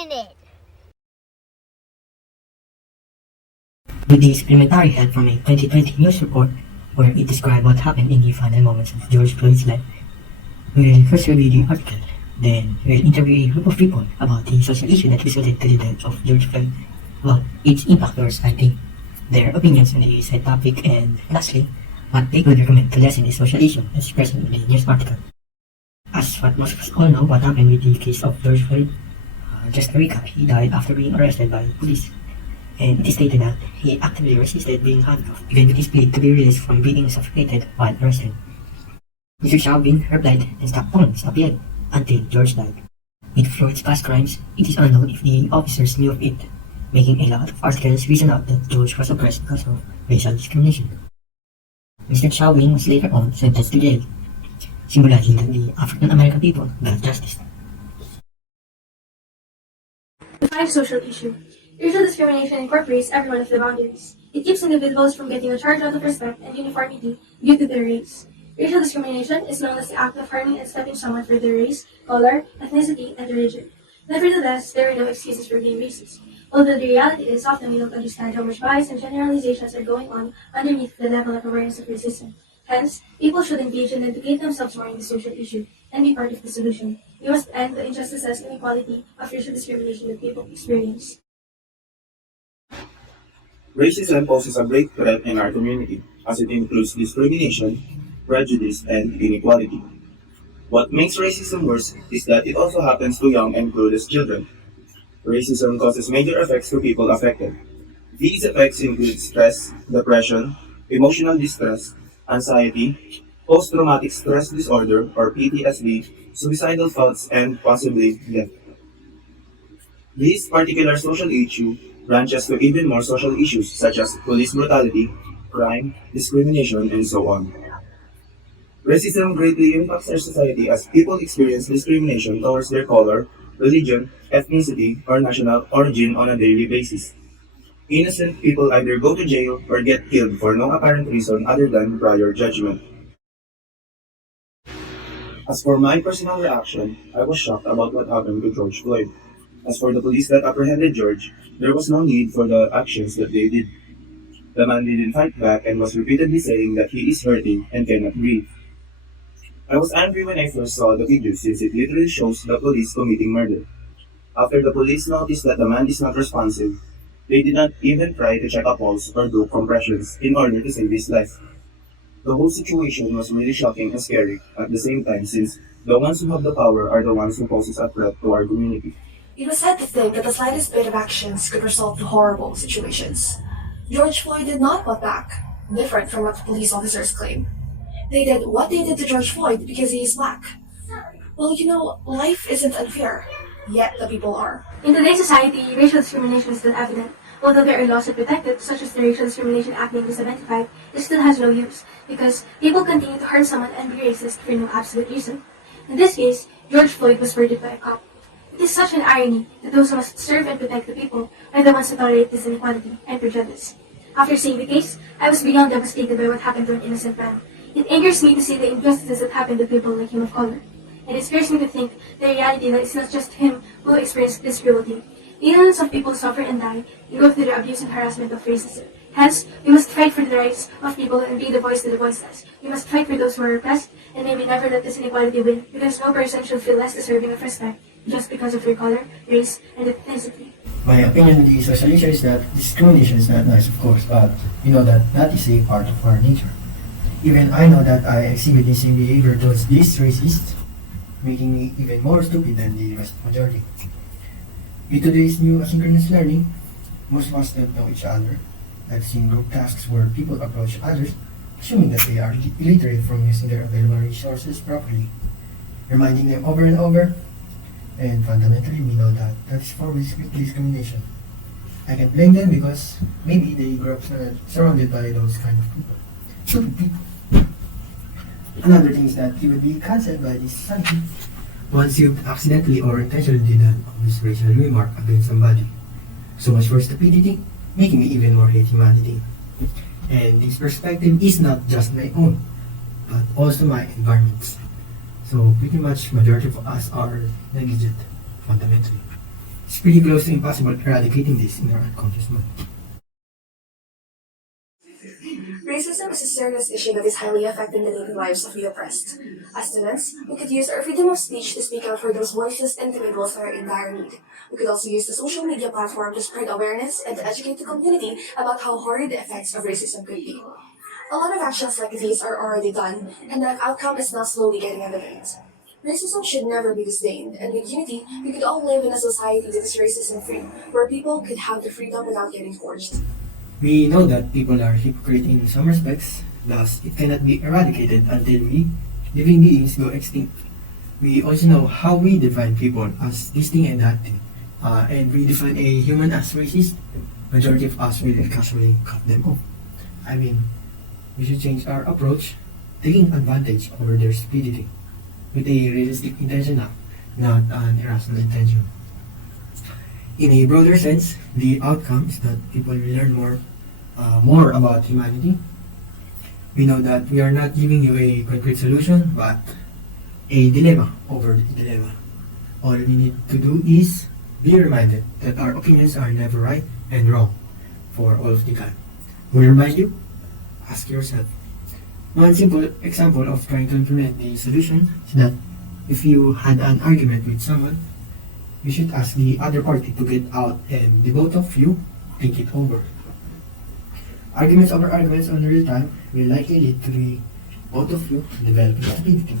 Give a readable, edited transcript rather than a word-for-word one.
in it. With the supplementary help from a 2020 news report where it described what happened in the final moments of George Floyd's life, we'll first review the article, then we'll interview a group of people about the social issue that resulted to the death of George Floyd, about its impact on society, their opinions on the said topic, and lastly, what they would recommend to lessen the social issue as present in the news article. As what most of us all know what happened with the case of George Floyd, just to recap, he died after being arrested by police. And it is stated that he actively resisted being handcuffed, even with his plea to be released from being suffocated while arrested. Mr. Chauvin replied and stopped on, stop yet, until George died. With Floyd's past crimes, it is unknown if the officers knew of it, making a lot of articles reason out that George was oppressed because of racial discrimination. Mr. Chauvin was later on sentenced to jail, symbolizing that the African American people got justice. Define social issue. Racial discrimination incorporates every one of the boundaries. It keeps individuals from getting a charge out of respect and uniformity due to their race. Racial discrimination is known as the act of harming and stopping someone for their race, color, ethnicity, and religion. Nevertheless, there are no excuses for being racist. Although the reality is often we don't understand how much bias and generalizations are going on underneath the level of awareness of racism. Hence, people should engage and educate themselves more in the social issue and be part of the solution. We must end the injustices and inequality of racial discrimination that people experience. Racism poses a great threat in our community, as it includes discrimination, prejudice, and inequality. What makes racism worse is that it also happens to young and clueless children. Racism causes major effects to people affected. These effects include stress, depression, emotional distress, anxiety, post-traumatic stress disorder or PTSD, suicidal thoughts, and possibly death. This particular social issue branches to even more social issues such as police brutality, crime, discrimination, and so on. Racism greatly impacts our society as people experience discrimination towards their color, religion, ethnicity, or national origin on a daily basis. Innocent people either go to jail or get killed for no apparent reason other than prior judgment. As for my personal reaction, I was shocked about what happened to George Floyd. As for the police that apprehended George, there was no need for the actions that they did. The man didn't fight back and was repeatedly saying that he is hurting and cannot breathe. I was angry when I first saw the video since it literally shows the police committing murder. After the police noticed that the man is not responsive, they did not even try to check a pulse or do compressions in order to save his life. The whole situation was really shocking and scary at the same time since the ones who have the power are the ones who poses a threat to our community. It was sad to think that the slightest bit of actions could result in horrible situations. George Floyd did not fight back, different from what the police officers claim. They did what they did to George Floyd because he is black. Well, life isn't unfair, yet the people are. In today's society, racial discrimination is still evident. Although there are laws that protect it, such as the Racial Discrimination Act 1975, it still has no use because people continue to harm someone and be racist for no absolute reason. In this case, George Floyd was murdered by a cop. It is such an irony that those who must serve and protect the people are the ones who tolerate this inequality and prejudice. After seeing the case, I was beyond devastated by what happened to an innocent man. It angers me to see the injustices that happen to people like him of color. And it scares me to think the reality that it's not just him who experienced this cruelty. Millions of people suffer and die and go through the abuse and harassment of racism. Hence, we must fight for the rights of people and be the voice to the voiceless. We must fight for those who are oppressed and may we never let this inequality win because no person should feel less deserving of respect just because of their color, race, and ethnicity. My opinion on the social issue is that discrimination is not nice, of course, but you know that is a part of our nature. Even I know that I exhibit the same behavior towards these racists, making me even more stupid than the rest majority. With today's new asynchronous learning, most of us don't know each other. I've seen group tasks where people approach others, assuming that they are illiterate from using their available resources properly, reminding them over and over, and fundamentally we know that is for discrimination. I can blame them because maybe they grew up surrounded by those kind of people. Stupid people. Another thing is that you will be cancelled by this society once you accidentally or intentionally did an obvious racial remark against somebody. So much for stupidity, making me even more hate humanity. And this perspective is not just my own, but also my environment's. So pretty much majority of us are negligent, fundamentally. It's pretty close to impossible eradicating this in our unconscious mind. Racism is a serious issue that is highly affecting the daily lives of the oppressed. As students, we could use our freedom of speech to speak out for those voiceless individuals that are in dire need. We could also use the social media platform to spread awareness and to educate the community about how horrid the effects of racism could be. A lot of actions like these are already done, and the outcome is now slowly getting evident. Racism should never be disdained, and with unity, we could all live in a society that is racism-free, where people could have the freedom without getting forced. We know that people are hypocrite in some respects, thus it cannot be eradicated until we, living beings, go extinct. We also know how we define people as this thing and that thing, and we define a human as racist. Majority of us will casually cut them off. I mean, we should change our approach, taking advantage over their stupidity, with a realistic intention now, not an irrational intention. In a broader sense, the outcome is that people will learn more about humanity. We know that we are not giving you a concrete solution, but a dilemma over the dilemma. All we need to do is be reminded that our opinions are never right and wrong for all of the time. We remind you, ask yourself. One simple example of trying to implement the solution is that if you had an argument with someone, you should ask the other party to get out and the both of you think it over. Arguments over arguments on real time will likely lead to the both of you developing stupidity.